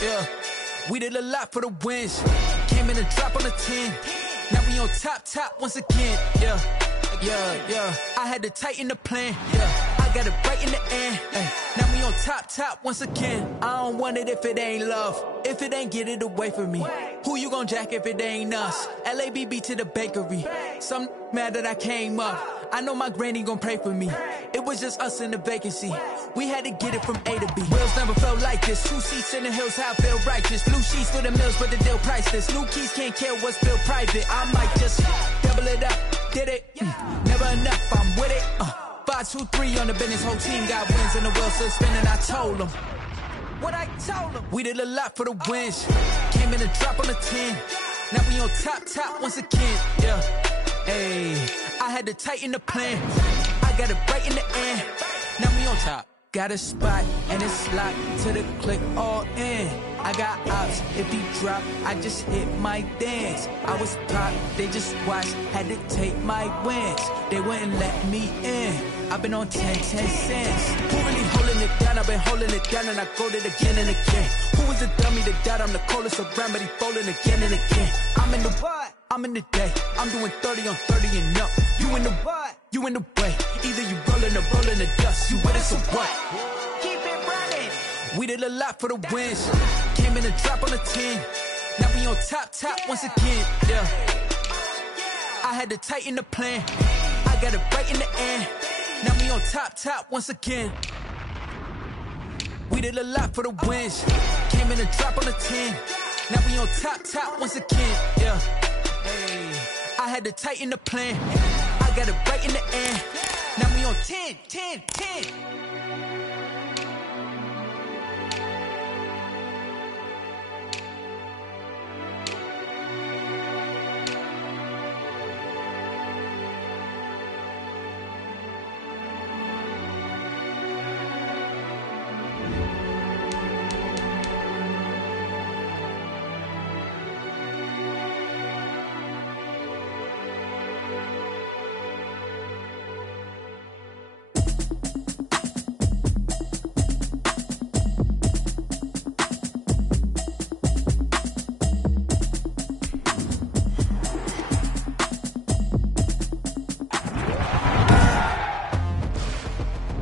Yeah, we did a lot for the wins. Came in a drop on a 10. Now we on top once again. Yeah. I had to tighten the plan. Yeah, I got it right in the end. Now we on top once again. I don't want it if it ain't love. If it ain't, get it away from me. Who you gon' jack if it ain't us? LABB to the bakery. Some mad that I came up. I know my granny gon' pray for me. It was just us in the vacancy. We had to get it from A to B. Wheels never felt like this. 2 seats in the hills, how I feel righteous. Blue sheets for the mills, but the deal priceless. New keys can't care what's still private. I might just double it up. Did it? Never enough, I'm with it. 5, 2, 3 on the business. Whole team got wins and the wheels still spinning. I told them what I told them. We did a lot for the wins. Came in a drop on a 10. Now we on top once again. Yeah. Hey, I had to tighten the plan. I got it right in the end. Now we on top. Got a spot and it's locked to the click all in. I got ops, if he drop, I just hit my dance. I was pop, they just watched, had to take my wins. They wouldn't let me in. I've been on 10 cents. Who really holding it down? I've been holding it down and I go it again and again. Who was the dummy that doubt? I'm the coldest around, but he folding again and again. I'm in the what? I'm in the day. I'm doing 30 on 30 and up. You in the what? You in the way. Either you rolling or rolling the dust. You with us or what? Keep it running. We did a lot for the wins. Came in a drop on a 10. Now we on top once again. Yeah. I had to tighten the plan. I got it right in the end. Now we on top once again. We did a lot for the wins. Came in a drop on a 10. Now we on top once again. Yeah. Hey, I had to tighten the plan. I got it right in the end. Now we on 10.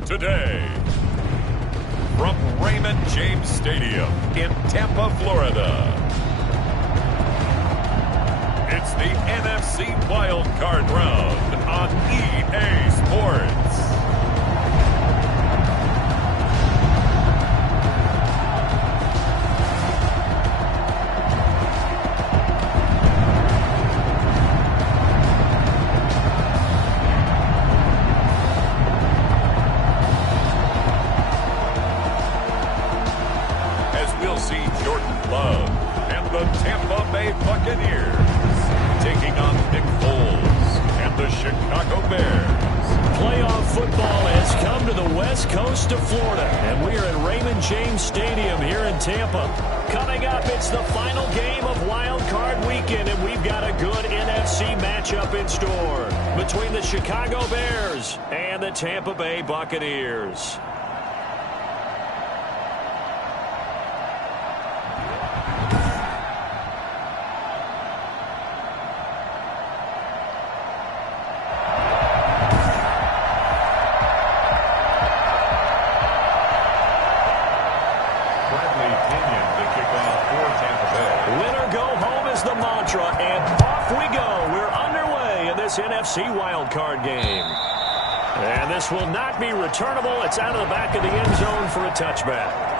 Today, from Raymond James Stadium in Tampa, Florida, it's the NFC Wild Card Round on EA Sports. Coast of Florida, and we are at Raymond James Stadium here in Tampa. Coming up, it's the final game of Wild Card Weekend, and we've got a good NFC matchup in store between the Chicago Bears and the Tampa Bay Buccaneers. NFC wildcard game. And this will not be returnable. It's out of the back of the end zone for a touchback.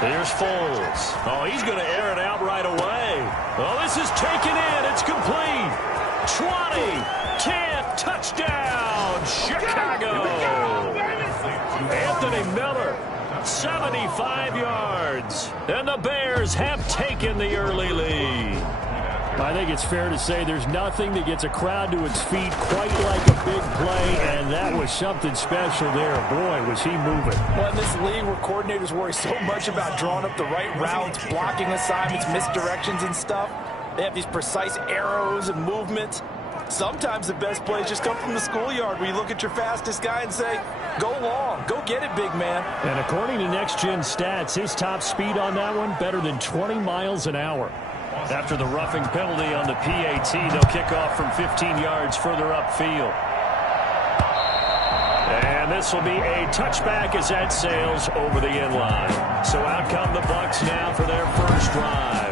Here's Foles. Oh, he's going to air it out right away. Oh, this is taken in. It's complete. 20, 10, touchdown, Chicago. Anthony Miller, 75 yards. And the Bears have taken the early lead. I think it's fair to say there's nothing that gets a crowd to its feet quite like a big play, and that was something special there. Boy, was he moving. Well, in this league where coordinators worry so much about drawing up the right routes, blocking assignments, misdirections and stuff, they have these precise arrows and movements. Sometimes the best plays just come from the schoolyard where you look at your fastest guy and say, go long, go get it, big man. And according to Next Gen Stats, his top speed on that one, better than 20 miles an hour. After the roughing penalty on the PAT, they'll kick off from 15 yards further upfield. And this will be a touchback as that sails over the end line. So out come the Bucs now for their first drive.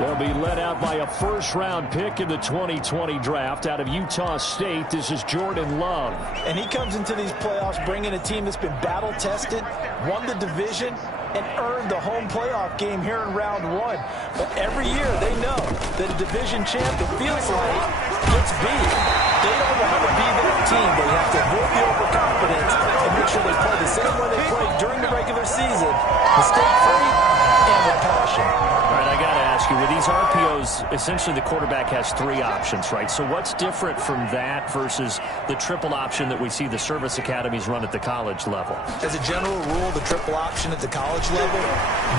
They'll be led out by a first-round pick in the 2020 draft out of Utah State. This is Jordan Love. And he comes into these playoffs bringing a team that's been battle-tested, won the division, and earned the home playoff game here in round one. But every year they know that a division champ, it feels like, gets beat. They don't want to be that team. They have to avoid the overconfidence and make sure they play the same way they played during the regular season, mistake-free and with passion. All right, I got to ask you, with these RPOs, essentially the quarterback has three options, right? So what's different from that versus the triple option that we see the service academies run at the college level? As a general rule, the triple option at the college level,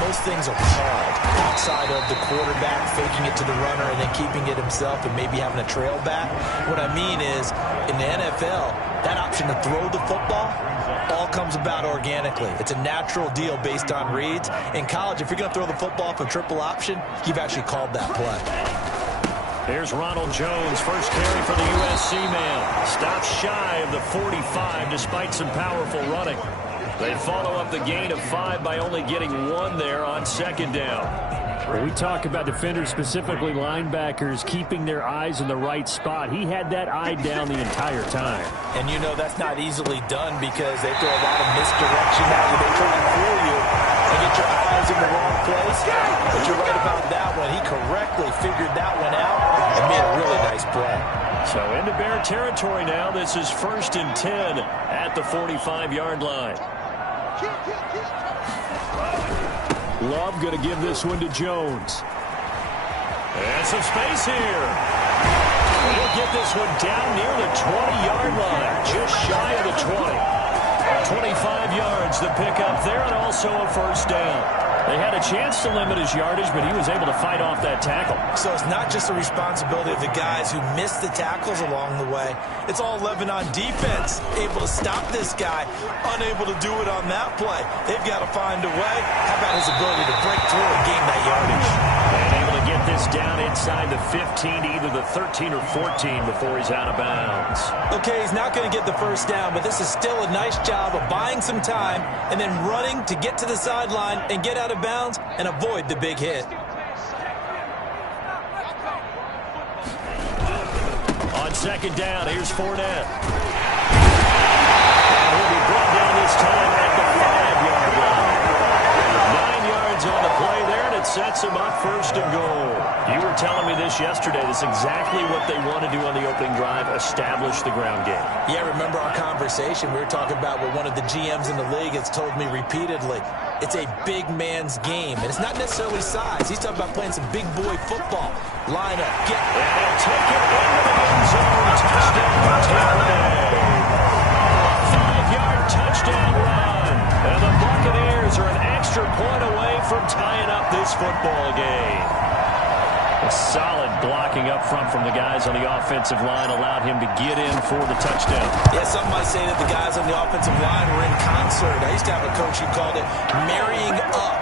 most things are called outside of the quarterback faking it to the runner and then keeping it himself and maybe having a trail back. What I mean is, in the NFL, that option to throw the football all comes about organically. It's a natural deal based on reads. In college, if you're going to throw the football for triple option, you've actually called that play. Here's Ronald Jones, first carry for the USC man. Stops shy of the 45 despite some powerful running. They follow up the gain of 5 by only getting 1 there on second down. When we talk about defenders, specifically linebackers, keeping their eyes in the right spot, he had that eye down the entire time. And you know that's not easily done because they throw a lot of misdirection at you. They try to fool you and get your eyes in the wrong place. But you're right about that one. He correctly figured that one out and made a really nice play. So into Bear territory now. This is 1st and 10 at the 45-yard line. Love going to give this one to Jones. And some space here. He'll get this one down near the 20-yard line, just shy of the 20. 25 yards the pickup there, and also a first down. They had a chance to limit his yardage, but he was able to fight off that tackle. So it's not just the responsibility of the guys who missed the tackles along the way. It's all Lebanon defense, able to stop this guy, unable to do it on that play. They've got to find a way. How about his ability to break through and gain that yardage? And able to get this down inside the 15, either the 13 or 14 before he's out of bounds. Okay, he's not going to get the first down, but this is still a nice job of buying some time and then running to get to the sideline and get out of bounds and avoid the big hit. On second down, here's Fournette. And he'll be brought down this time at the 5-yard line. 9 yards on the play there, and it sets him up 1st and goal. You were telling me this yesterday. This is exactly what they want to do on the opening drive, establish the ground game. Yeah, remember our conversation? We were talking about what one of the GMs in the league has told me repeatedly. It's a big man's game, and it's not necessarily size. He's talking about playing some big boy football. Line up, get it. And they'll take it into the end zone. Touchdown, Tampa Bay. 5-yard touchdown run. And the Buccaneers are an extra point away from tying up this football game. A solid blocking up front from the guys on the offensive line allowed him to get in for the touchdown. Yeah, some might say that the guys on the offensive line were in concert. I used to have a coach who called it marrying up,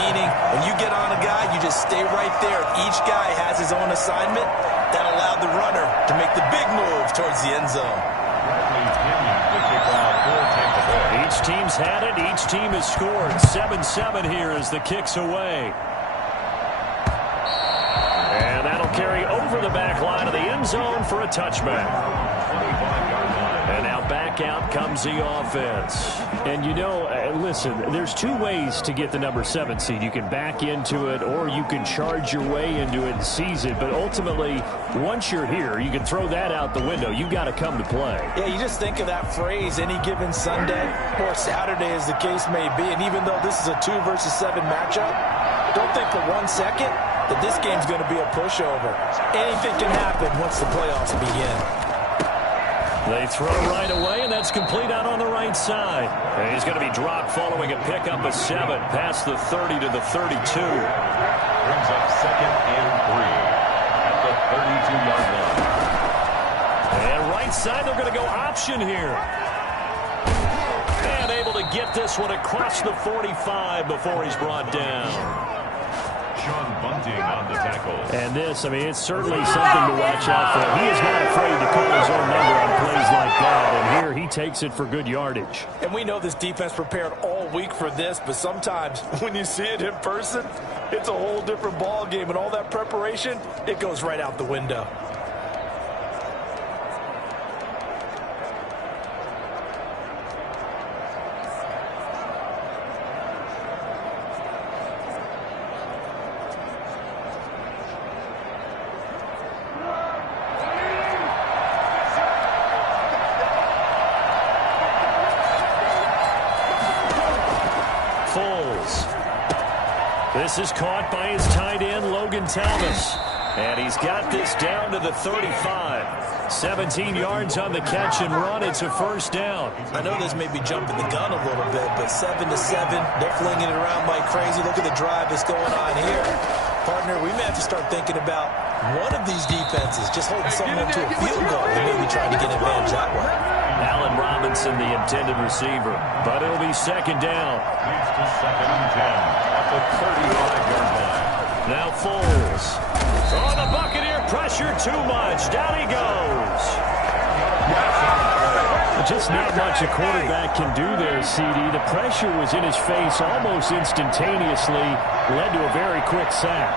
meaning when you get on a guy, you just stay right there. Each guy has his own assignment. That allowed the runner to make the big move towards the end zone. Each team's had it. Each team has scored. 7-7 here as the kick's away. And that'll carry over the back line of the end zone for a touchback. And now back out comes the offense. And you know, listen, there's 2 ways to get the number 7 seed. You can back into it or you can charge your way into it and seize it. But ultimately, once you're here, you can throw that out the window. You've got to come to play. Yeah, you just think of that phrase, any given Sunday or Saturday as the case may be. And even though this is a 2 versus 7 matchup, don't think for 1 second that this game's going to be a pushover. Anything can happen once the playoffs begin. They throw right away, and that's complete out on the right side. And he's going to be dropped following a pickup of 7 past the 30 to the 32. Brings up 2nd and 3 at the 32-yard line. And right side, they're going to go option here. And able to get this one across the 45 before he's brought down. Sean Bunting on the tackle. And this, I mean, it's certainly something to watch out for. He is not afraid to call his own number on plays like that. And here he takes it for good yardage. And we know this defense prepared all week for this, but sometimes when you see it in person, it's a whole different ball game. And all that preparation, it goes right out the window. This is caught by his tight end, Logan Thomas. And he's got this down to the 35. 17 yards on the catch and run. It's a first down. I know this may be jumping the gun a little bit, but 7-7, they're flinging it around like crazy. Look at the drive that's going on here. Partner, we may have to start thinking about one of these defenses just holding someone to a field goal and maybe trying to get an advantage that way. Allen Robinson, the intended receiver, but it'll be second down. Leads to 2nd and 10 at the 35-yard line. Now Foles. Oh, the Buccaneer pressure too much. Down he goes. Just not much a quarterback can do there, CD. The pressure was in his face almost instantaneously. Led to a very quick sack.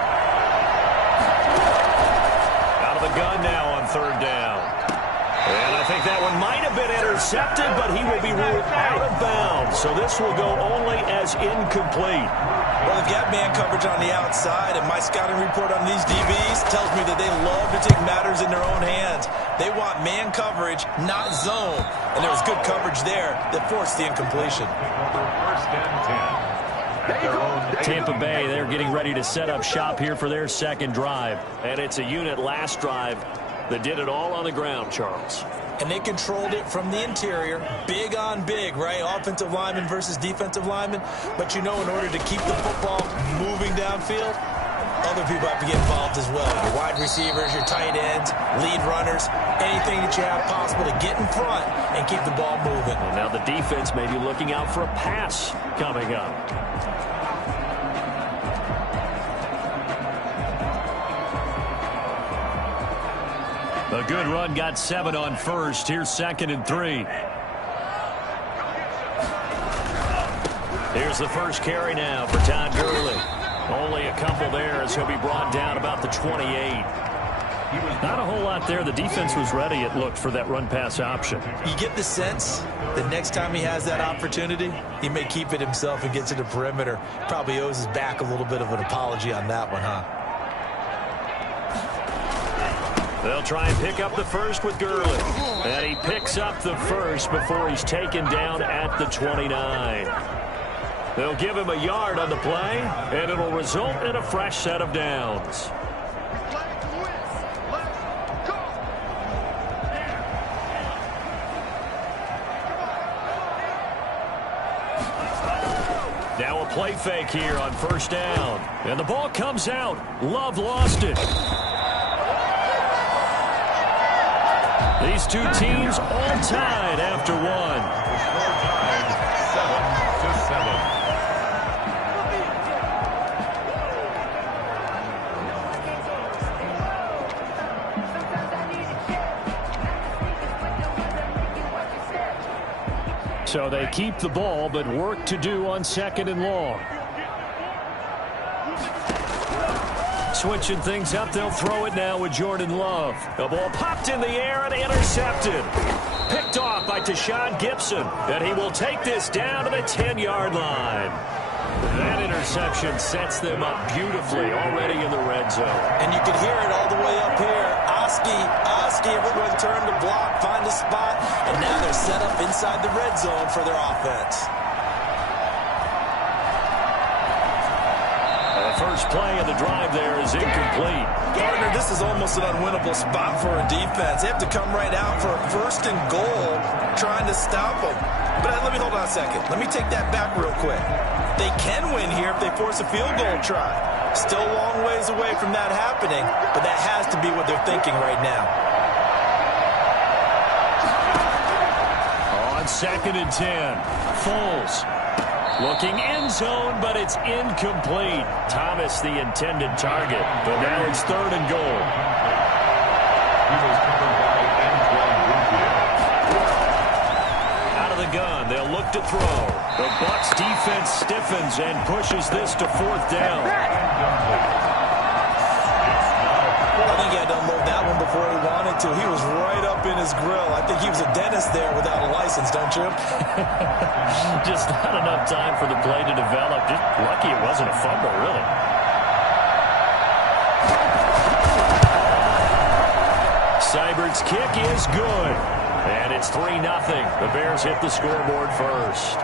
Out of the gun now on third down. And I think that one might have been intercepted, but he will be ruled out of bounds. So this will go only as incomplete. Well, they've got man coverage on the outside, and my scouting report on these DBs tells me that they love to take matters in their own hands. They want man coverage, not zone. And there was good coverage there that forced the incompletion. First and 10. Tampa Bay, they're getting ready to set up shop here for their second drive. And it's a unit last drive that did it all on the ground, Charles. And they controlled it from the interior, big on big, right? Offensive lineman versus defensive lineman. But you know, in order to keep the football moving downfield, other people have to get involved as well. Your wide receivers, your tight ends, lead runners, anything that you have possible to get in front and keep the ball moving. And now the defense may be looking out for a pass coming up. A good run, got 7 on first. Here's 2nd and 3. Here's the first carry now for Todd Gurley. Only a couple there as he'll be brought down about the 28. Not a whole lot there. The defense was ready, it looked, for that run-pass option. You get the sense that next time he has that opportunity, he may keep it himself and get to the perimeter. Probably owes his back a little bit of an apology on that one, huh? They'll try and pick up the first with Gurley. And he picks up the first before he's taken down at the 29. They'll give him a yard on the play, and it'll result in a fresh set of downs. Now a play fake here on first down. And the ball comes out. Love lost it. These two teams all tied after one. So they keep the ball, but work to do on 2nd and long. Switching things up, they'll throw it now with Jordan Love. The ball popped in the air and intercepted. Picked off by Tashawn Gibson. And he will take this down to the 10-yard line. That interception sets them up beautifully already in the red zone. And you can hear it all the way up here. Oski, everyone turned to block, find a spot, and now they're set up inside the red zone for their offense. First play of the drive there is incomplete. Partner, this is almost an unwinnable spot for a defense. They have to come right out for a 1st and goal, trying to stop them. But let me hold on a second. Let me take that back real quick. They can win here if they force a field goal try. Still a long ways away from that happening, but that has to be what they're thinking right now. On 2nd and 10, Foles looking end zone, but it's incomplete. Thomas the intended target, but now it's 3rd and goal. Out of the gun, they'll look to throw. The Bucs defense stiffens and pushes this to 4th down. I think he had to unload that one before he wanted to. He was right up in his grill. I think he was a dentist there without a license, don't you? Just not enough time for the play to develop. Just lucky it wasn't a fumble, really. Seibert's kick is good. And it's 3-0. The Bears hit the scoreboard first.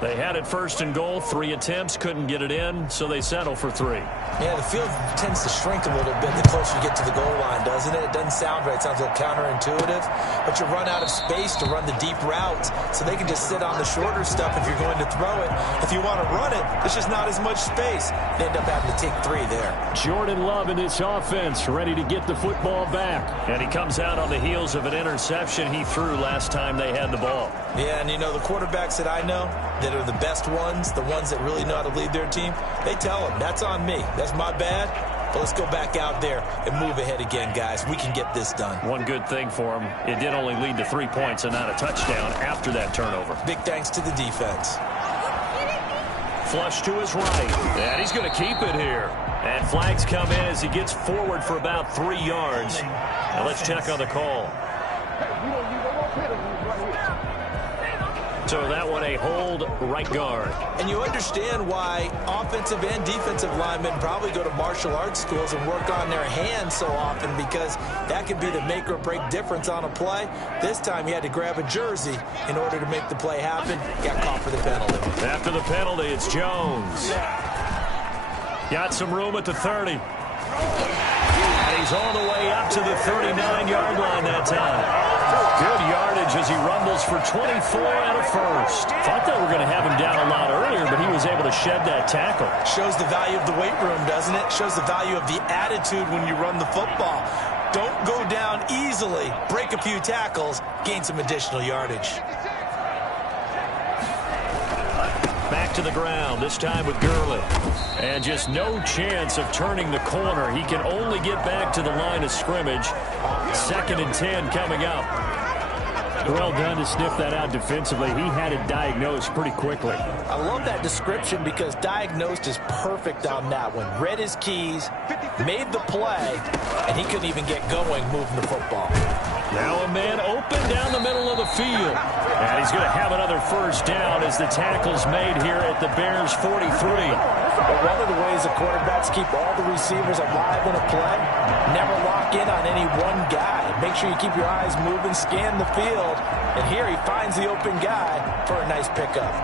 They had it 1st and goal, 3 attempts, couldn't get it in, so they settle for 3. Yeah, the field tends to shrink a little bit the closer you get to the goal line, doesn't it? It doesn't sound right. It sounds a little counterintuitive. But you run out of space to run the deep routes, so they can just sit on the shorter stuff if you're going to throw it. If you want to run it, there's just not as much space. They end up having to take 3 there. Jordan Love in this offense, ready to get the football back. And he comes out on the heels of an interception he threw last time they had the ball. Yeah, and you know, the quarterbacks that I know that are the best ones, the ones that really know how to lead their team, they tell them, that's on me. That's my bad. But let's go back out there and move ahead again, guys. We can get this done. One good thing for him, it did only lead to 3 points and not a touchdown after that turnover. Big thanks to the defense. Flush to his right, and he's going to keep it here. And flags come in as he gets forward for about 3 yards. Now let's check on the call. So that one a hold right guard. And you understand why offensive and defensive linemen probably go to martial arts schools and work on their hands so often, because that could be the make or break difference on a play. This time he had to grab a jersey in order to make the play happen. Got caught for the penalty. After the penalty, it's Jones. Got some room at the 30. And he's all the way up to the 39-yard line that time. Good yardage as he rumbles for 24 and a first. Thought they were going to have him down a lot earlier, but he was able to shed that tackle. Shows the value of the weight room, doesn't it? Shows the value of the attitude when you run the football. Don't go down easily. Break a few tackles. Gain some additional yardage. Back to the ground, this time with Gurley. And just no chance of turning the corner. He can only get back to the line of scrimmage. 2nd and 10 coming up. Well done to sniff that out defensively. He had it diagnosed pretty quickly. I love that description because diagnosed is perfect on that one. Read his keys, made the play, and he couldn't even get going moving the football. Now a man open down the middle of the field. And he's going to have another first down as the tackle's made here at the Bears' 43. But one of the ways the quarterbacks keep all the receivers alive in a play, never lock in on any one guy. Make sure you keep your eyes moving, scan the field. And here he finds the open guy for a nice pickup.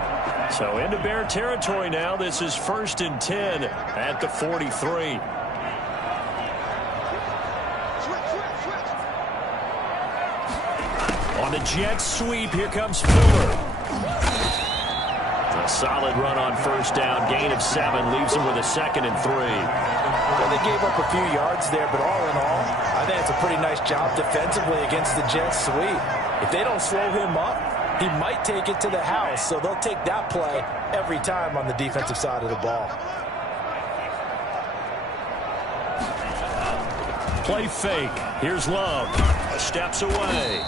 So into Bear territory now. This is 1st and 10 at the 43. On the jet sweep, here comes Fuller. A solid run on first down. Gain of 7 leaves him with a 2nd and 3. Well, they gave up a few yards there, but all in all, I think it's a pretty nice job defensively against the jet sweep. If they don't slow him up, he might take it to the house, so they'll take that play every time on the defensive side of the ball. Play fake. Here's Love. Steps away.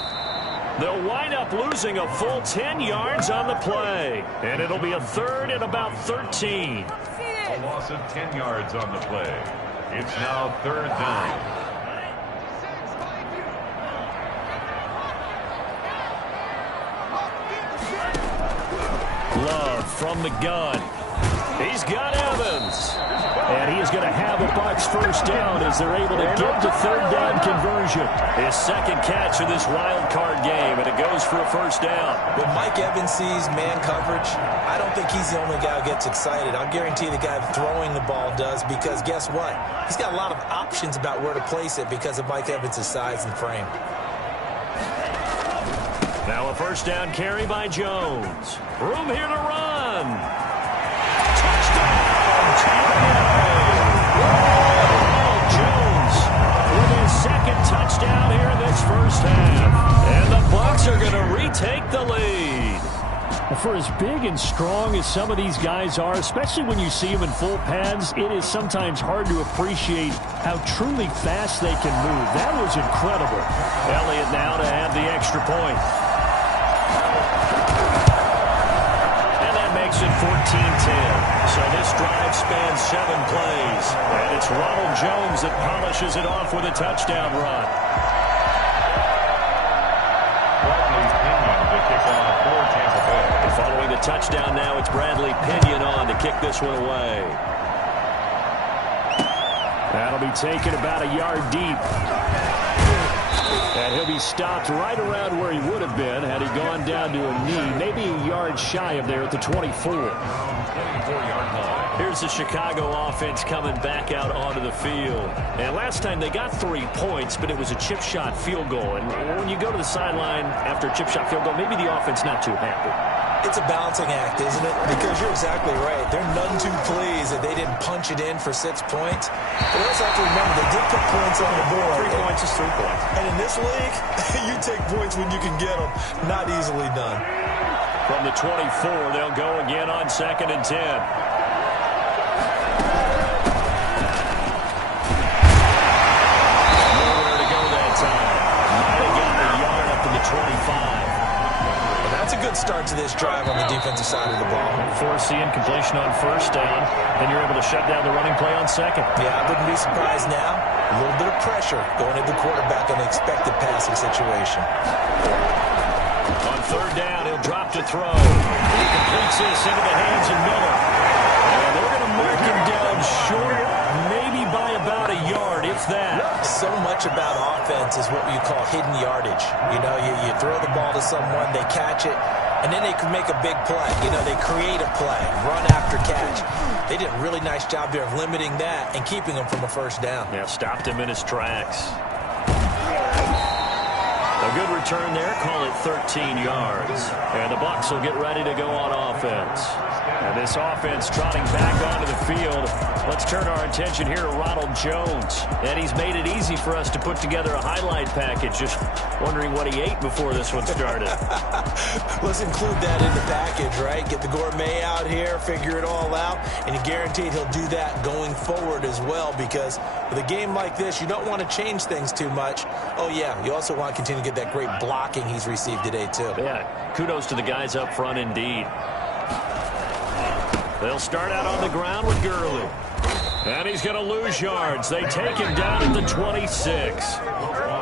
They'll wind up losing a full 10 yards on the play. And it'll be a 3rd and about 13. A loss of 10 yards on the play. It's now 3rd down. Love from the gun. He's got Evans. And he is going to have a Bucs first down as they're able to get the third down conversion. His second catch of this wild card game, and it goes for a first down. When Mike Evans sees man coverage, I don't think he's the only guy who gets excited. I'll guarantee the guy throwing the ball does, because guess what? He's got a lot of options about where to place it because of Mike Evans' size and frame. Now a first down carry by Jones. Room here to run. Touchdown, Ronald Jones with his second touchdown here in this first half. And the Bucs are going to retake the lead. For as big and strong as some of these guys are, especially when you see them in full pads, it is sometimes hard to appreciate how truly fast they can move. That was incredible. Elliott now to have the extra point. And that makes it 14-10. So this drive spans 7 plays. And it's Ronald Jones that polishes it off with a touchdown run. Following the touchdown now, it's Bradley Pinion on to kick this one away. That'll be taken about a yard deep. And he'll be stopped right around where he would have been had he gone down to a knee, maybe a yard shy of there at the 24. 24-yard line. Here's the Chicago offense coming back out onto the field. And last time they got 3 points, but it was a chip shot field goal. And when you go to the sideline after a chip shot field goal, maybe the offense not too happy. It's a balancing act, isn't it? Because you're exactly right. They're none too pleased that they didn't punch it in for 6 points. But we also have to remember, they did put points on the board. 3 points is 3 points. And in this league, you take points when you can get them. Not easily done. From the 24, they'll go again on 2nd and 10. Nowhere to go that time. Might have got the yard up to the 25. That's a good start to this drive on the defensive side of the ball. Force the incompletion on first down, and you're able to shut down the running play on second. Yeah, I wouldn't be surprised now. A little bit of pressure going at the quarterback in an expected passing situation. On third down, he'll drop to throw. He completes this into the hands of Miller. And they're going to mark him down short, maybe by about a yard, if that. So much about offense is what you call hidden yardage. You know, you throw the ball to someone, they catch it, and then they can make a big play. You know, they create a play, run after catch. They did a really nice job there of limiting that and keeping him from a first down. Yeah, stopped him in his tracks. A good return there, call it 13 yards. And the Bucs will get ready to go on offense. And this offense trotting back onto the field. Let's turn our attention here to Ronald Jones. And he's made it easy for us to put together a highlight package. Just wondering what he ate before this one started. Let's include that in the package, right? Get the gourmet out here, figure it all out, and you're guaranteed he'll do that going forward as well, because with a game like this, you don't want to change things too much. Oh, yeah, you also want to continue to get that great blocking he's received today, too. Yeah, kudos to the guys up front indeed. They'll start out on the ground with Gurley. And he's going to lose yards. They take him down at the 26.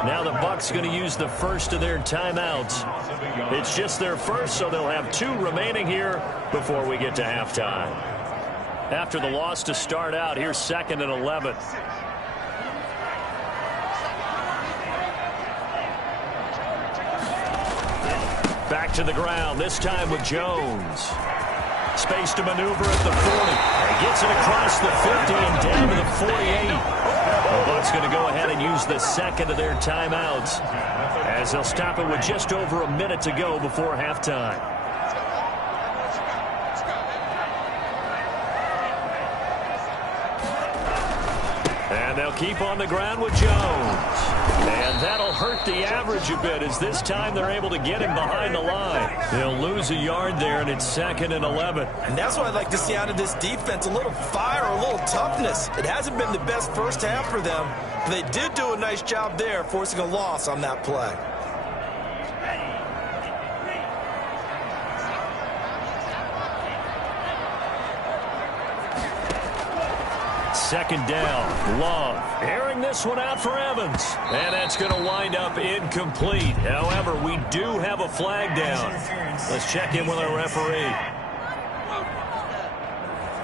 Now the Bucs going to use the first of their timeouts. It's just their first, so they'll have 2 remaining here before we get to halftime. After the loss to start out, here's 2nd and 11. Back to the ground, this time with Jones. Space to maneuver at the 40. He gets it across the 50 and down to the 48. The Bucs going to go ahead and use the second of their timeouts as they'll stop it with just over a minute to go before halftime. And they'll keep on the ground with Jones. And that'll hurt the average a bit as this time they're able to get him behind the line. They'll lose a yard there, and it's 2nd and 11. And that's what I'd like to see out of this defense, a little fire, a little toughness. It hasn't been the best first half for them, but they did do a nice job there, forcing a loss on that play. Second down, Love airing this one out for Evans. And that's going to wind up incomplete. However, we do have a flag down. Let's check in with our referee.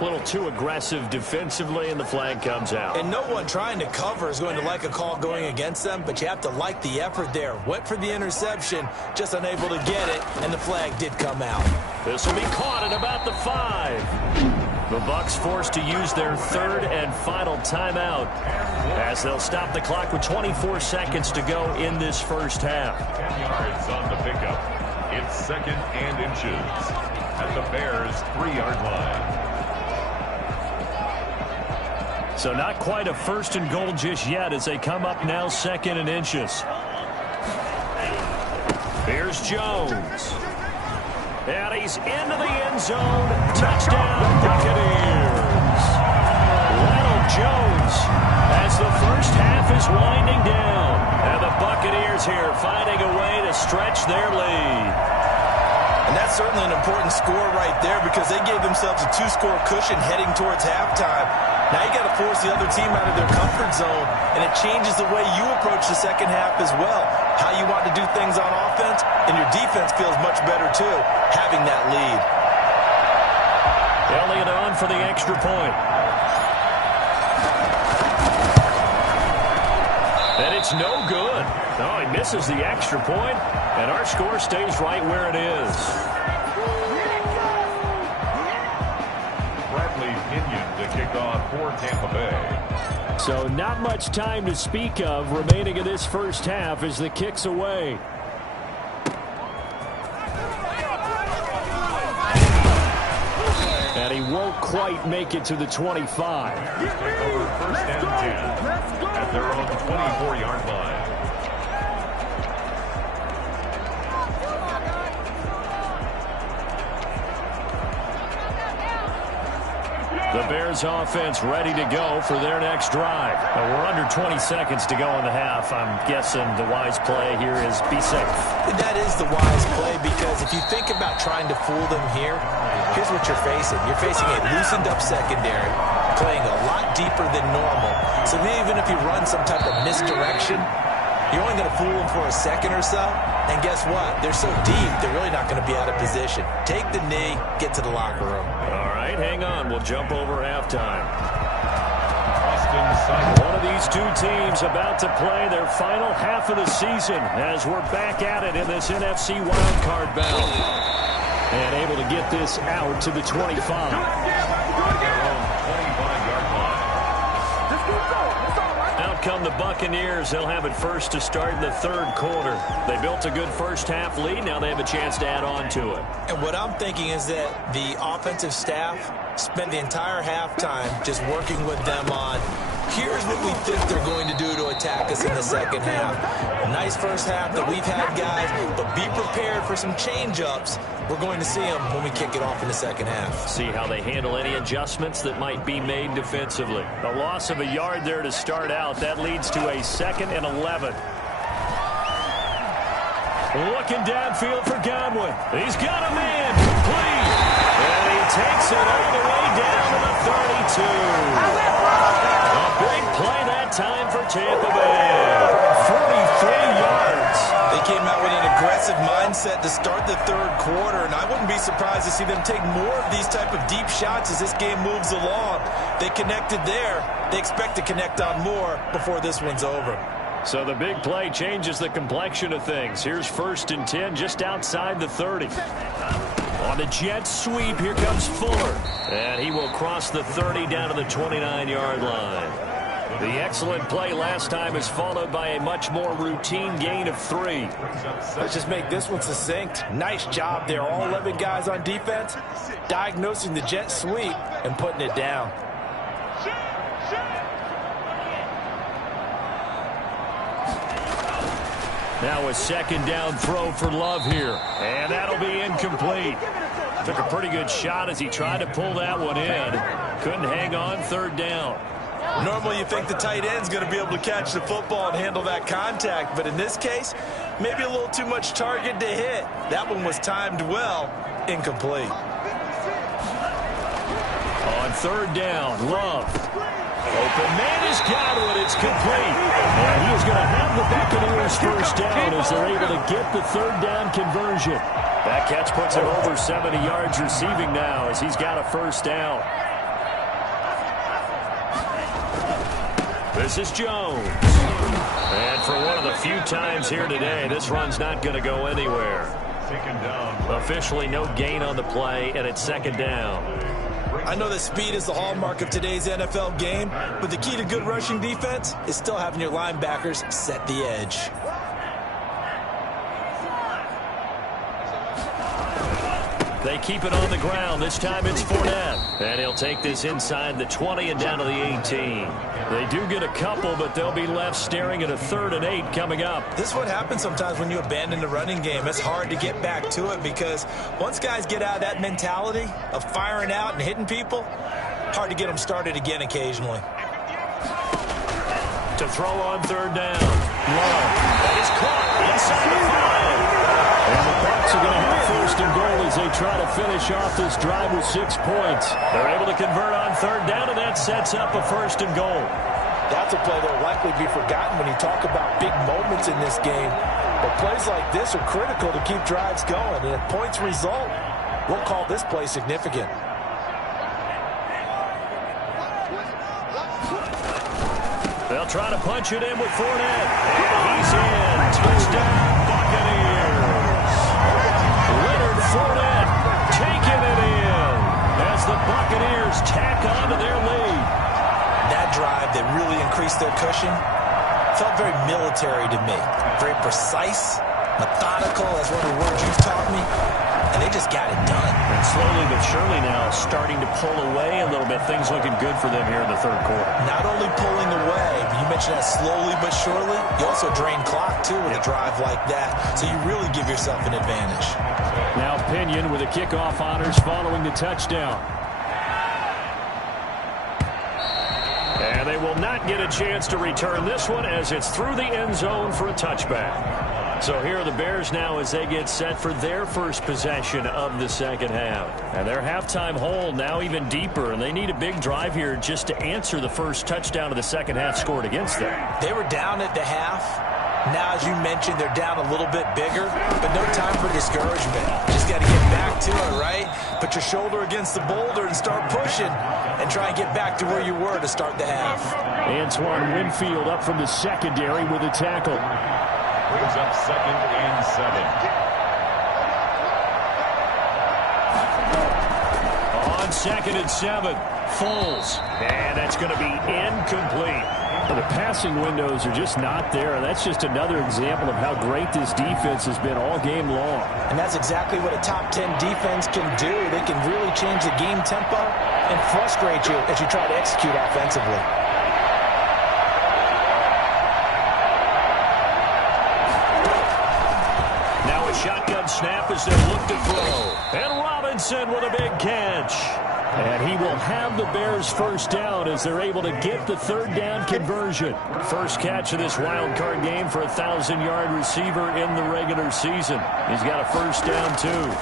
A little too aggressive defensively, and the flag comes out. And no one trying to cover is going to like a call going against them, but you have to like the effort there. Went for the interception, just unable to get it, and the flag did come out. This will be caught at about the 5. The Bucs forced to use their third and final timeout as they'll stop the clock with 24 seconds to go in this first half. 10 yards on the pickup. It's 2nd and inches at the Bears' 3-yard line. So not quite a 1st and goal just yet as they come up now 2nd and inches. Here's Jones. And he's into the end zone. Touchdown, Buccaneers. Ronald Jones as the first half is winding down. And the Buccaneers here finding a way to stretch their lead. And that's certainly an important score right there because they gave themselves a 2-score cushion heading towards halftime. Now you got to force the other team out of their comfort zone, and it changes the way you approach the second half as well. How you want to do things on offense, and your defense feels much better too, having that lead. Elliott on for the extra point. And it's no good. No, he misses the extra point, and our score stays right where it is. To kick off for Tampa Bay. So not much time to speak of remaining in this first half as the kick's away. And he won't quite make it to the 25. Take over 1st and 10 at their own 24-yard line. The Bears offense ready to go for their next drive. We're under 20 seconds to go in the half. I'm guessing the wise play here is be safe. That is the wise play because if you think about trying to fool them here, here's what you're facing. You're facing a loosened up secondary, playing a lot deeper than normal. So even if you run some type of misdirection, you're only going to fool them for a second or so. And guess what? They're so deep, they're really not going to be out of position. Take the knee, get to the locker room. All right, hang on. We'll jump over halftime. One of these two teams about to play their final half of the season as we're back at it in this NFC wildcard bout. And able to get this out to the 25. Out come the Buccaneers. They'll have it first to start in the third quarter. They built a good first half lead. Now they have a chance to add on to it. And what I'm thinking is that the offensive staff spent the entire halftime just working with them on here's what we think they're going to do to attack us in the second half. A nice first half that we've had, guys, but be prepared for some change-ups. We're going to see them when we kick it off in the second half. See how they handle any adjustments that might be made defensively. A loss of a yard there to start out. That leads to a 2nd and 11. Looking downfield for Godwin. He's got a man complete. And he takes it all the way down to the 32. A big play that time for Tampa Bay. 43 yards. They came out with an aggressive mindset to start the third quarter, and I wouldn't be surprised to see them take more of these type of deep shots as this game moves along. They connected there. They expect to connect on more before this one's over. So the big play changes the complexion of things. Here's 1st and 10 just outside the 30. On the jet sweep, here comes Fuller. And he will cross the 30 down to the 29-yard line. The excellent play last time is followed by a much more routine gain of 3. Let's just make this one succinct. Nice job there. All 11 guys on defense diagnosing the jet sweep and putting it down. Now a 2nd down throw for Love here. And that'll be incomplete. Took a pretty good shot as he tried to pull that one in. Couldn't hang on 3rd down. Normally you think the tight end's going to be able to catch the football and handle that contact, but in this case, maybe a little too much target to hit. That one was timed well, incomplete. On 3rd down, Love. Open man is Godwin. It's complete. And he is going to have the Buccaneers first down as they're able to get the 3rd down conversion. That catch puts him over 70 yards receiving now as he's got a first down. This is Jones. And for one of the few times here today, this run's not going to go anywhere. Officially no gain on the play, and it's second down. I know that speed is the hallmark of today's NFL game, but the key to good rushing defense is still having your linebackers set the edge. They keep it on the ground. This time it's Fournette. And he'll take this inside the 20 and down to the 18. They do get a couple, but they'll be left staring at a 3rd and 8 coming up. This is what happens sometimes when you abandon the running game. It's hard to get back to it because once guys get out of that mentality of firing out and hitting people, hard to get them started again occasionally. To throw on 3rd down. Love. That is caught inside the 5. And the Bucs are going to have 1st and goal as they try to finish off this drive with 6 points. They're able to convert on 3rd down, and that sets up a 1st and goal. That's a play that will likely be forgotten when you talk about big moments in this game. But plays like this are critical to keep drives going. And if points result, we'll call this play significant. They'll try to punch it in with Fournette. And he's in. Touchdown, Buccaneers. Leonard Fournette taking it in as the Buccaneers tack on to their lead. That drive that really increased their cushion felt very military to me. Very precise, methodical, that's one of the words you've taught me. And they just got it done. And slowly but surely now starting to pull away a little bit. Things looking good for them here in the 3rd quarter. Not only pulling away, but you mentioned that slowly but surely, you also drain clock too with a drive like that. So you really give yourself an advantage. Now Pinion with the kickoff honors following the touchdown. And they will not get a chance to return this one as it's through the end zone for a touchback. So here are the Bears now as they get set for their first possession of the second half. And their halftime hole now even deeper, and they need a big drive here just to answer the first touchdown of the second half scored against them. They were down at the half. Now, as you mentioned, they're down a little bit bigger, but no time for discouragement. Just got to get back to it, right? Put your shoulder against the boulder and start pushing and try and get back to where you were to start the half. Antoine Winfield up from the secondary with a tackle. Brings up 2nd and 7. On 2nd and 7, Foles. And that's going to be incomplete. The passing windows are just not there. That's just another example of how great this defense has been all game long. And that's exactly what a top 10 defense can do. They can really change the game tempo and frustrate you as you try to execute offensively. Now a shotgun snap as they look to throw. And Robinson with a big catch. And he will have the Bears 1st down as they're able to get the 3rd down conversion. First catch of this wild card game for a 1,000-yard receiver in the regular season. He's got a 1st down, too.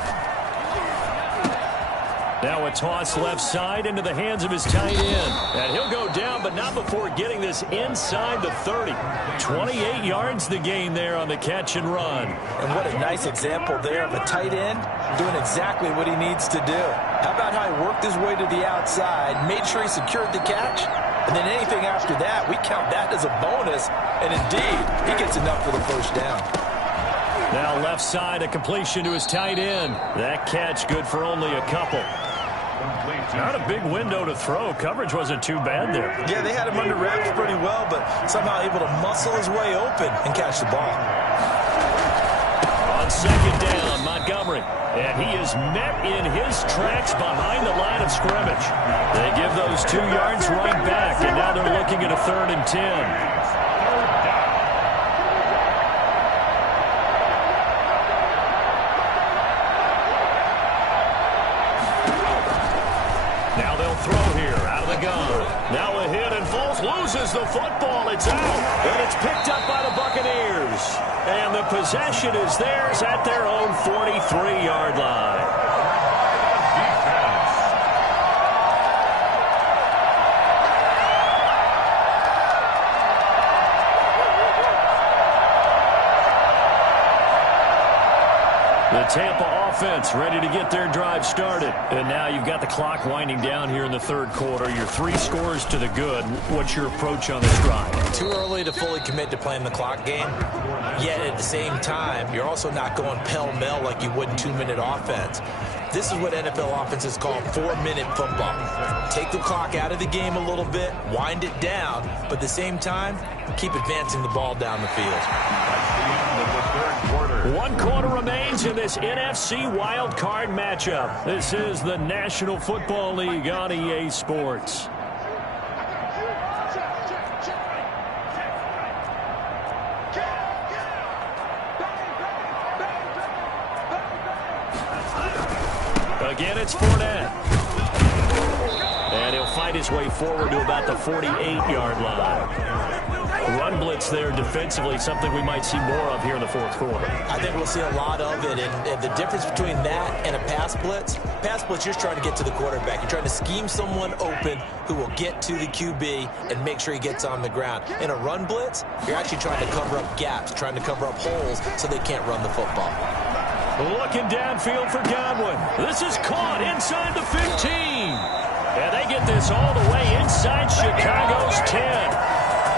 Now a toss left side into the hands of his tight end. And he'll go down, but not before getting this inside the 30. 28 yards the gain there on the catch and run. And what a nice example there of a tight end doing exactly what he needs to do. How about how he worked his way to the outside, made sure he secured the catch, and then anything after that, we count that as a bonus. And indeed, he gets enough for the 1st down. Now left side, a completion to his tight end. That catch good for only a couple. Not a big window to throw. Coverage wasn't too bad there. Yeah, they had him under wraps pretty well, but somehow able to muscle his way open and catch the ball. On 2nd down, Montgomery. And he is met in his tracks behind the line of scrimmage. They give those 2 yards right back, and now they're looking at a 3rd and 10. Now they'll throw here out of the gun. Now a hit, and Foles loses the football. It's out, and it's picked up by the Buccaneers. And the possession is theirs at their own 43-yard line. The Tampa offense ready to get their drive started. And now you've got the clock winding down here in the third quarter. You're 3 scores to the good. What's your approach on this drive? Too early to fully commit to playing the clock game. Yet at the same time, you're also not going pell-mell like you would in 2-minute offense. This is what NFL offenses call 4-minute football. Take the clock out of the game a little bit, wind it down, but at the same time, keep advancing the ball down the field. 1 quarter remains in this NFC wild card matchup. This is the National Football League on EA Sports. Again, it's Fournette. And he'll fight his way forward to about the 48-yard line. Run blitz there defensively, something we might see more of here in the fourth quarter. I think we'll see a lot of it, and the difference between that and a pass blitz, you're trying to get to the quarterback. You're trying to scheme someone open who will get to the QB and make sure he gets on the ground. In a run blitz, you're actually trying to cover up gaps, trying to cover up holes so they can't run the football. Looking downfield for Godwin. This is caught inside the 15. And they get this all the way inside Chicago's 10.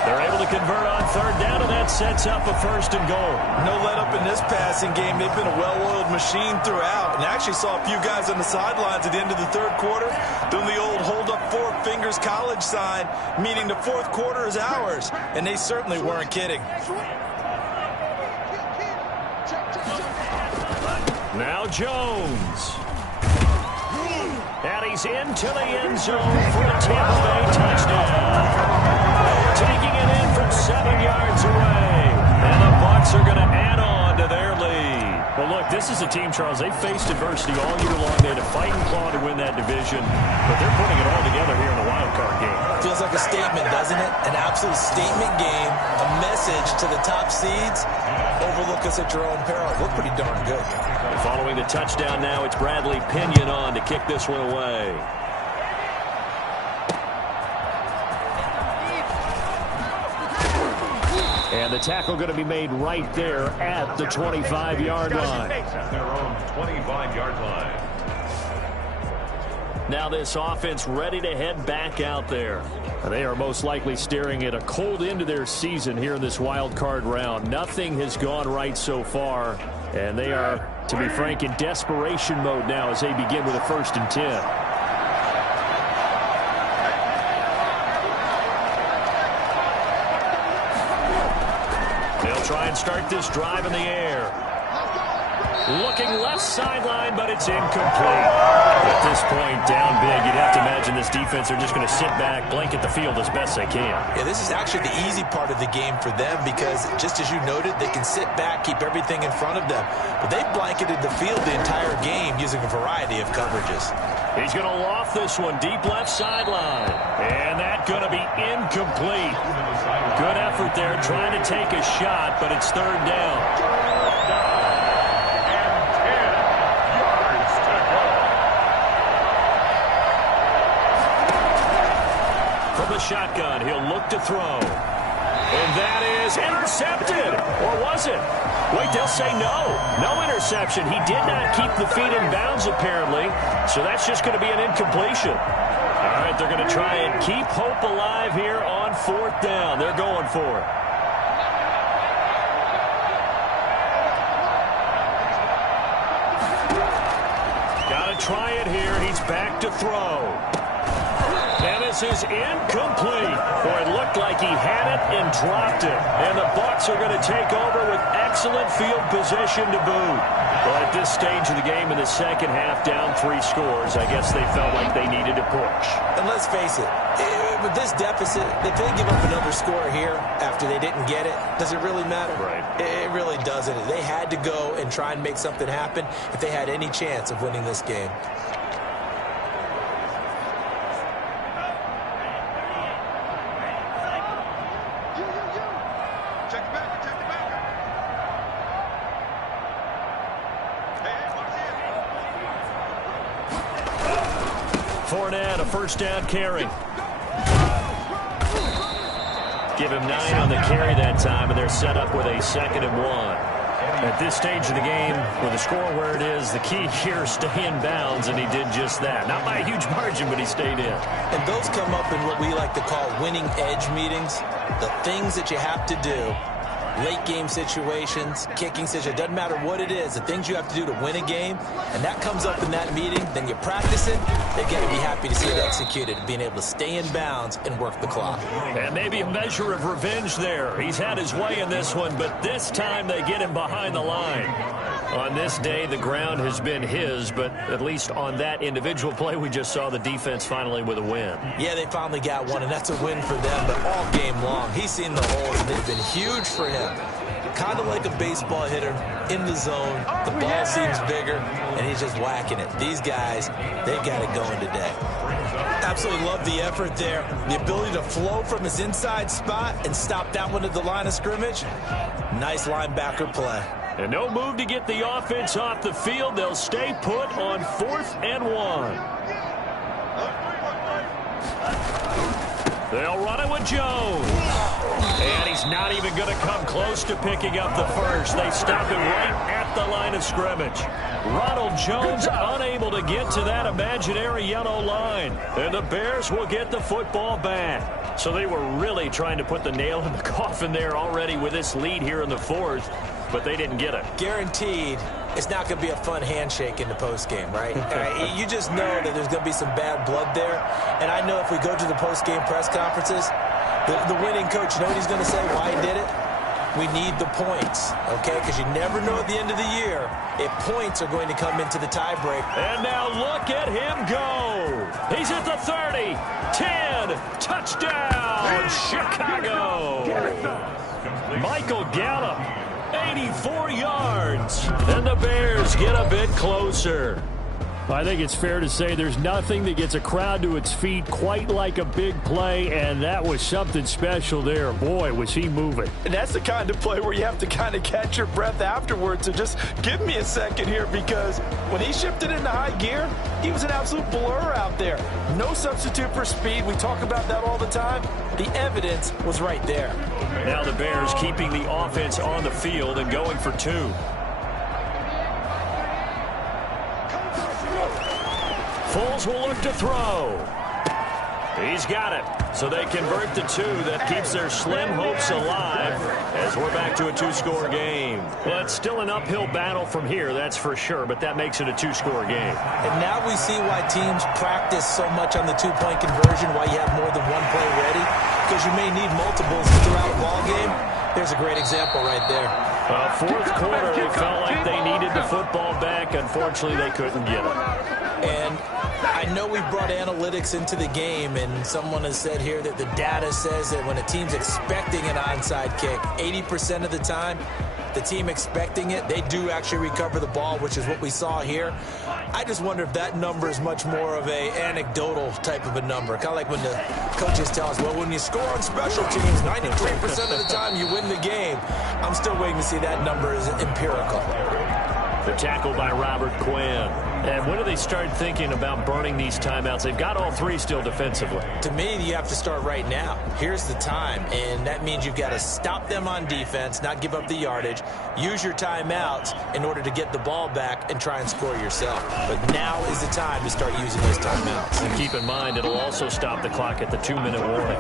They're able to convert on third down, and that sets up a 1st and goal. No let up in this passing game. They've been a well-oiled machine throughout. And I actually saw a few guys on the sidelines at the end of the third quarter doing the old hold up 4 fingers college sign, meaning the fourth quarter is ours. And they certainly weren't kidding. Now Jones. And he's into the end zone for a Tampa Bay touchdown. Taking it in from 7 yards away. And the Bucs are going to add on to their lead. Well, look, this is a team, Charles, they faced adversity all year long. They had to fight and claw to win that division. But they're putting it all together here in the wild card game. Feels like a statement, doesn't it? An absolute statement game. A message to the top seeds. Overlook us at your own peril. We're pretty darn good. Following the touchdown now, it's Bradley Pinion on to kick this one away. And the tackle going to be made right there at the 25-yard line. Their own 25-yard line. Now this offense ready to head back out there. They are most likely staring at a cold end to their season here in this wild card round. Nothing has gone right so far, and they are, to be frank, in desperation mode now as they begin with a 1st and 10. They'll try and start this drive in the air. Looking left sideline, but it's incomplete. At this point, down big, you'd have to imagine this defense are just going to sit back, blanket the field as best they can. Yeah, this is actually the easy part of the game for them because, just as you noted, they can sit back, keep everything in front of them. But they've blanketed the field the entire game using a variety of coverages. He's going to loft this one deep left sideline. And that's going to be incomplete. Good effort there, trying to take a shot, but it's 3rd down. From the shotgun, he'll look to throw. And that is intercepted. Or was it? Wait, they'll say no. No interception. He did not keep the feet in bounds, apparently. So that's just going to be an incompletion. All right, they're going to try and keep hope alive here on 4th down. They're going for it. Got to try it here. He's back to throw. And this is incomplete. Boy, it looked like he had it and dropped it. And the Bucs are going to take over with excellent field position to boot. Well, at this stage of the game in the second half, down 3 scores, I guess they felt like they needed to push. And let's face it, with this deficit, if they give up another score here after they didn't get it, does it really matter? Right. It really doesn't. They had to go and try and make something happen if they had any chance of winning this game. Fournette, a 1st down carry. Give him 9 on the carry that time, and they're set up with a 2nd and 1. At this stage of the game, with the score where it is, the key here is stay in bounds, and he did just that. Not by a huge margin, but he stayed in. And those come up in what we like to call winning edge meetings. The things that you have to do, late game situations, kicking situations, doesn't matter what it is, the things you have to do to win a game, and that comes up in that meeting, then you practice it, they've got to be happy to see it executed, being able to stay in bounds and work the clock. And maybe a measure of revenge there. He's had his way in this one, but this time they get him behind the line. On this day, the ground has been his, but at least on that individual play, we just saw the defense finally with a win. Yeah, they finally got one, and that's a win for them, but all game long, he's seen the holes, and they've been huge for him. Kind of like a baseball hitter in the zone. The ball seems bigger, and he's just whacking it. These guys, they got it going today. Absolutely love the effort there. The ability to flow from his inside spot and stop that one at the line of scrimmage. Nice linebacker play. And no move to get the offense off the field. They'll stay put on 4th and 1. They'll run it with Jones. And he's not even going to come close to picking up the first. They stop it right at the line of scrimmage. Ronald Jones unable to get to that imaginary yellow line. And the Bears will get the football back. So they were really trying to put the nail in the coffin there already with this lead here in the 4th. But they didn't get it. Guaranteed, it's not going to be a fun handshake in the postgame, right? You just know that there's going to be some bad blood there. And I know if we go to the postgame press conferences, the winning coach, you know what he's going to say, why he did it? We need the points, okay? Because you never know at the end of the year if points are going to come into the tiebreak. And now look at him go. He's at the 30, 10, touchdown, Chicago. Michael Gallup. 84 yards, and the Bears get a bit closer. I think it's fair to say there's nothing that gets a crowd to its feet quite like a big play, and that was something special there. Boy, was he moving. And that's the kind of play where you have to kind of catch your breath afterwards. So just give me a second here, because when he shifted into high gear, he was an absolute blur out there. No substitute for speed. We talk about that all the time. The evidence was right there. Now the Bears keeping the offense on the field and going for 2. Foles will look to throw. He's got it. So they convert the 2. That keeps their slim hopes alive as we're back to a 2-score game. Well, it's still an uphill battle from here, that's for sure, but that makes it a 2-score game. And now we see why teams practice so much on the 2-point conversion, why you have more than one play ready, because you may need multiples throughout a ball game. There's a great example right there. 4th quarter, they felt like they needed the football back. Unfortunately, they couldn't get it. And I know we brought analytics into the game, and someone has said here that the data says that when a team's expecting an onside kick, 80% of the time, the team expecting it, they do actually recover the ball, which is what we saw here. I just wonder if that number is much more of a anecdotal type of a number. Kind of like when the coaches tell us, well, when you score on special teams, 93% of the time you win the game. I'm still waiting to see that number is empirical. The tackle by Robert Quinn. And when do they start thinking about burning these timeouts? They've got all 3 still defensively. To me, you have to start right now. Here's the time, and that means you've got to stop them on defense, not give up the yardage, use your timeouts in order to get the ball back and try and score yourself. But now is the time to start using those timeouts. And keep in mind, it'll also stop the clock at the 2-minute warning.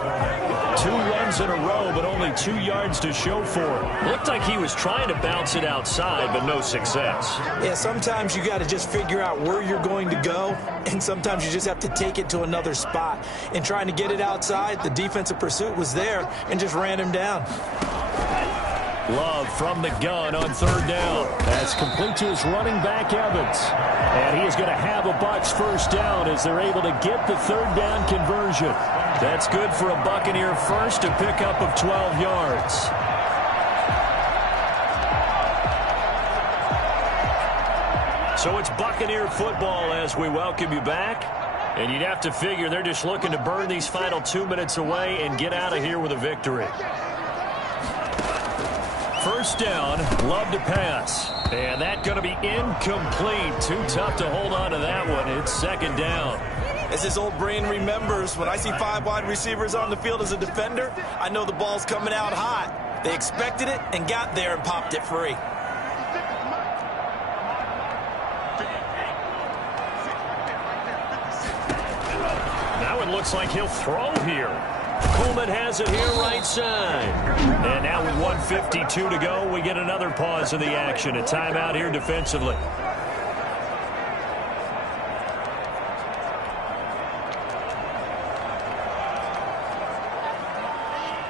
2 runs in a row, but only 2 yards to show for it. Looked like he was trying to bounce it outside, but no success. Yeah, sometimes you got to just figure out where you're going to go, and sometimes you just have to take it to another spot. And trying to get it outside, the defensive pursuit was there and just ran him down. Love from the gun on 3rd down. That's complete to his running back, Evans. And he is going to have a Bucs 1st down as they're able to get the 3rd down conversion. That's good for a Buccaneer first to pick up of 12 yards. So it's Buccaneer football as we welcome you back. And you'd have to figure they're just looking to burn these final 2 minutes away and get out of here with a victory. 1st down, Love to pass. And that's going to be incomplete. Too tough to hold on to that one. It's 2nd down. As his old brain remembers, when I see 5 wide receivers on the field as a defender, I know the ball's coming out hot. They expected it and got there and popped it free. looks like he'll throw here. Coleman has it here right side. And now with 1:52 to go, we get another pause in the action. A timeout here defensively.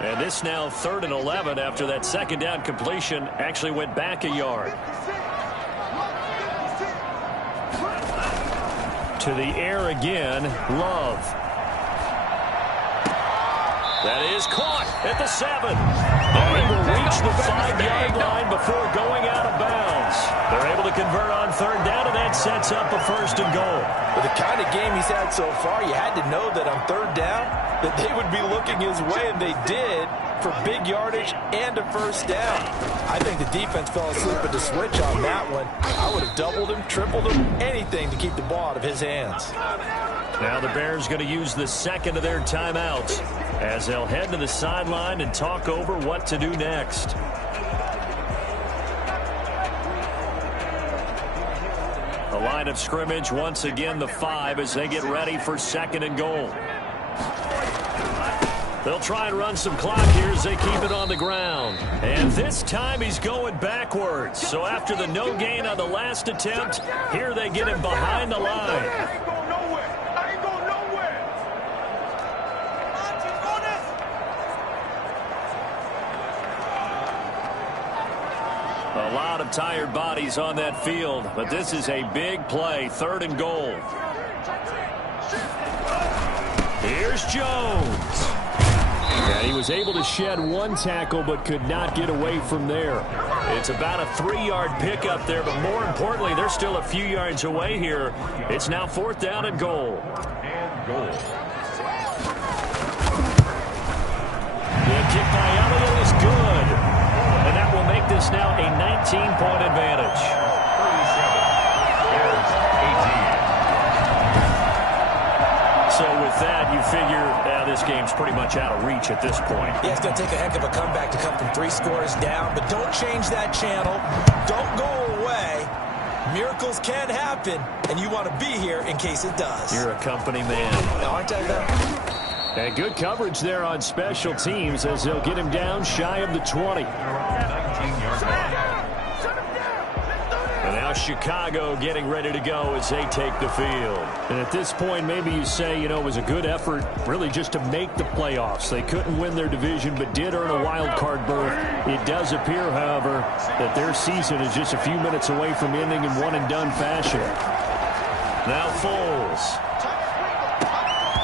And this now 3rd and 11 after that second down completion actually went back a yard. To the air again, Love. That is caught at the 7. And he will reach the 5-yard line before going out of bounds. They're able to convert on 3rd down, and that sets up a 1st and goal. With the kind of game he's had so far, you had to know that on 3rd down that they would be looking his way, and they did, for big yardage and a 1st down. I think the defense fell asleep at the switch on that one. I would have doubled him, tripled him, anything to keep the ball out of his hands. Now the Bears going to use the second of their timeouts as they'll head to the sideline and talk over what to do next. The line of scrimmage once again the 5 as they get ready for 2nd and goal. They'll try and run some clock here as they keep it on the ground. And this time he's going backwards. So after the no gain on the last attempt, here they get him behind the line. A lot of tired bodies on that field, but this is a big play, 3rd and goal. Here's Jones. And he was able to shed one tackle but could not get away from there. It's about a 3-yard pickup there, but more importantly, they're still a few yards away here. It's now 4th down and goal. The kick by Elliott is good. And that will make this now a 19-point advantage. 37, Bears 18. So with that, you figure this game's pretty much out of reach at this point. Yeah, it's going to take a heck of a comeback to come from 3 scores down, but don't change that channel. Don't go away. Miracles can happen, and you want to be here in case it does. You're a company man. Aren't I, though? And good coverage there on special teams as they'll get him down shy of the 20. And now Chicago getting ready to go as they take the field. And at this point, maybe you say, you know, it was a good effort really just to make the playoffs. They couldn't win their division but did earn a wild card berth. It does appear, however, that their season is just a few minutes away from ending in one-and-done fashion. Now Foles.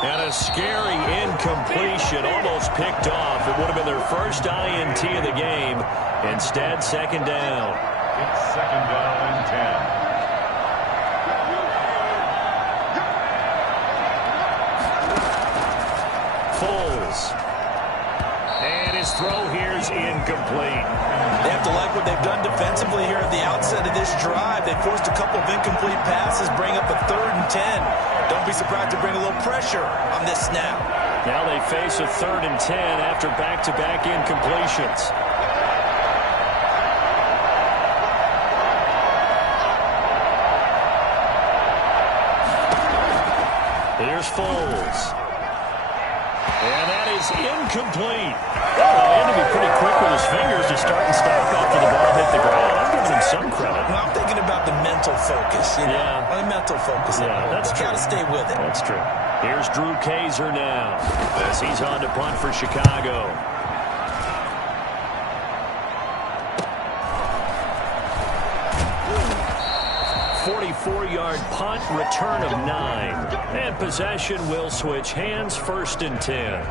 And a scary incompletion, almost picked off. It would have been their first INT of the game. Instead, 2nd down. It's 2nd down and 10. Foles. And his throw here is incomplete. They have to like what they've done defensively here at the outset of this drive. They forced a couple of incomplete passes, bring up a 3rd and 10. Don't be surprised to bring a little pressure on this snap. Now they face a 3rd and 10 after back-to-back incompletions. Here's Foles. And that is incomplete. He had to be pretty quick with his fingers to start and stop after the ball hit the ground. I'm giving him some credit. Well, I'm thinking about the mental focus. You know? Yeah. The mental focus. Yeah, that's true. Got to stay with it. That's true. Here's Drew Kaiser now as he's on to punt for Chicago. Four-yard punt, return of 9. And possession will switch hands, 1st and 10.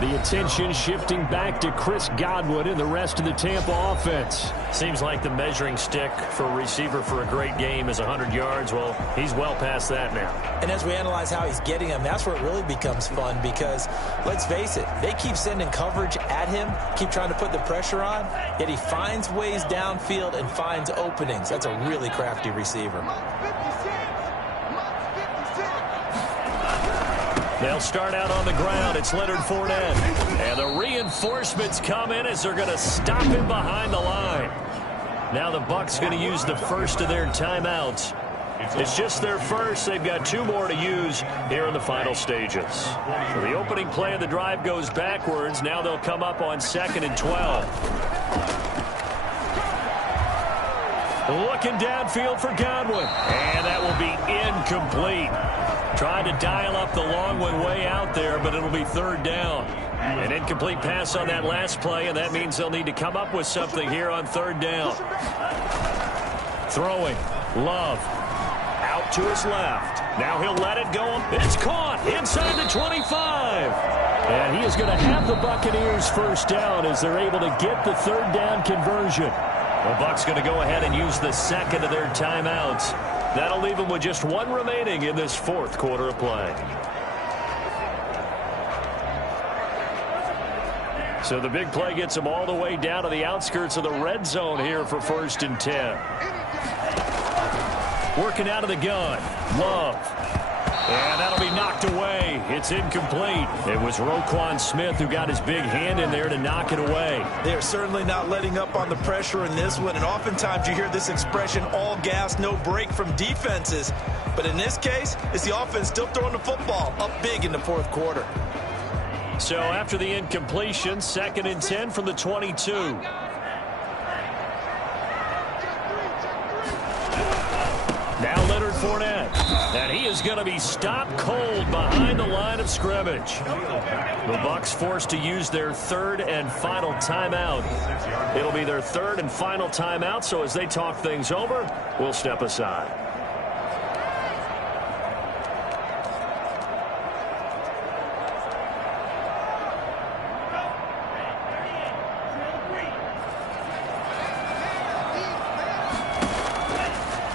The attention shifting back to Chris Godwin and the rest of the Tampa offense. Seems like the measuring stick for a receiver for a great game is 100 yards. Well, he's well past that now. And as we analyze how he's getting them, that's where it really becomes fun because, let's face it, they keep sending coverage at him, keep trying to put the pressure on, yet he finds ways downfield and finds openings. That's a really crafty receiver. They'll start out on the ground. It's Leonard Fournette. And the reinforcements come in as they're going to stop him behind the line. Now the Bucs going to use the first of their timeouts It's just their first. They've got 2 more to use here in the final stages. So the opening play of the drive goes backwards. Now they'll come up on 2nd and 12. Looking downfield for Godwin. And that will be incomplete. Trying to dial up the long one way out there, but it'll be 3rd down. An incomplete pass on that last play, and that means they'll need to come up with something here on 3rd down. Throwing. Love. Out to his left. Now he'll let it go. It's caught inside the 25. And he is going to have the Buccaneers first down as they're able to get the 3rd down conversion. The Bucs going to go ahead and use the 2nd of their timeouts. That'll leave them with just 1 remaining in this 4th quarter of play. So the big play gets them all the way down to the outskirts of the red zone here for 1st and 10. Working out of the gun. Love. And that'll be knocked away. It's incomplete. It was Roquan Smith who got his big hand in there to knock it away. They're certainly not letting up on the pressure in this one, and oftentimes you hear this expression, all gas, no break from defenses. But in this case, it's the offense still throwing the football up big in the 4th quarter. So after the incompletion, 2nd and 10 from the 22. Now Leonard Fournette. And he is going to be stopped cold behind the line of scrimmage. The Bucs forced to use their 3rd and final timeout. It'll be their 3rd and final timeout, so as they talk things over, we'll step aside.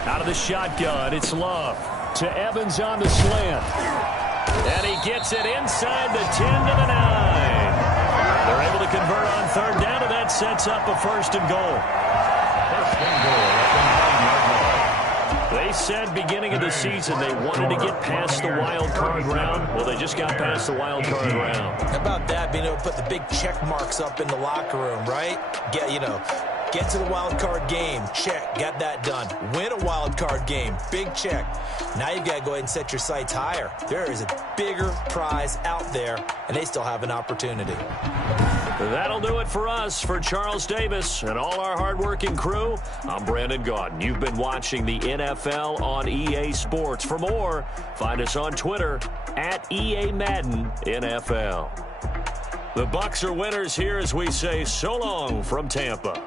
Out of the shotgun, it's Love. To Evans on the slant. And he gets it inside the 10 to the 9. They're able to convert on 3rd down, and that sets up a 1st and goal. They said beginning of the season they wanted to get past the wild card round. Well, they just got past the wild card round. How about that, being able to put the big check marks up in the locker room, right? Get to the wild card game. Check. Got that done. Win a wild card game. Big check. Now you've got to go ahead and set your sights higher. There is a bigger prize out there, and they still have an opportunity. That'll do it for us. For Charles Davis and all our hardworking crew, I'm Brandon Gaudin. You've been watching the NFL on EA Sports. For more, find us on Twitter at EA Madden NFL. The Bucs are winners here as we say so long from Tampa.